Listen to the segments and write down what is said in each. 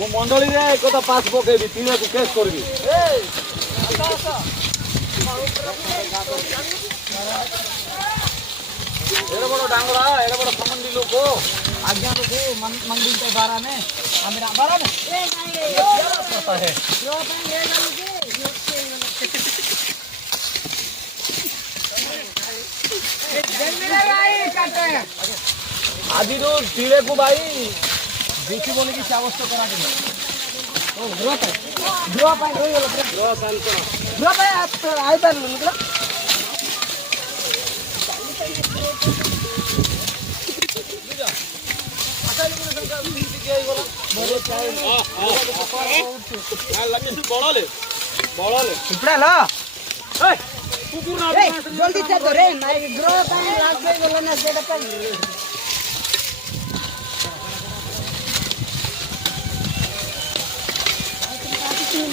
मो मंडली रे कथा पास पकेबी तीन को केस करबी एड़े बड़ डांगरा एड़े बड़ समंडी लोग आज्ञा लोग मंदिर पे बारा में हमें बारा में पता है आदि रोज टीले को भाई देखी बोले की अवस्था करा दे ओ ड्रॉप है रोई गलो ड्रॉप है आप आइ पार मतलब जल्दी से तो रे ग्रो पानी लाग गई बोला ना जेड़ा पर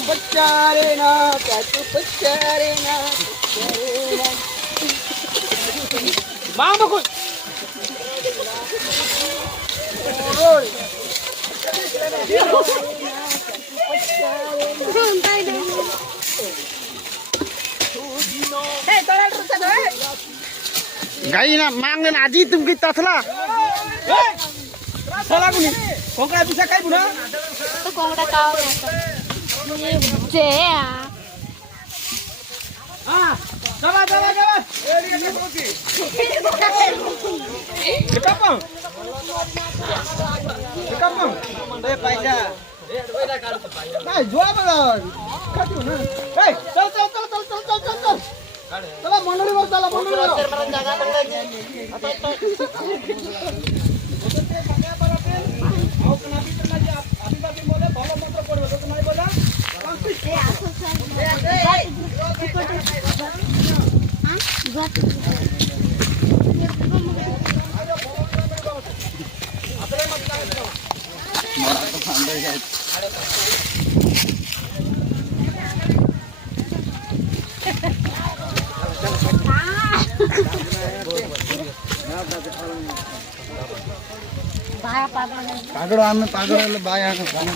बच्चारे ना तू बच्चारे ना मामा को गाई ना मांगन आजी तुम की तथला साला कुनी कोंकड़ा पिसा काई बुना तो कोंगड़ा काओ ये जे हां चला एडी के बोकी कितापम ए पैसा ए ओइला काढ तो पैसा नाही जोआ बघा काढू ना ए चल चला मंडळीवर चला मंडळीवर जागा पागड़ आमे पागड़ बाया नाम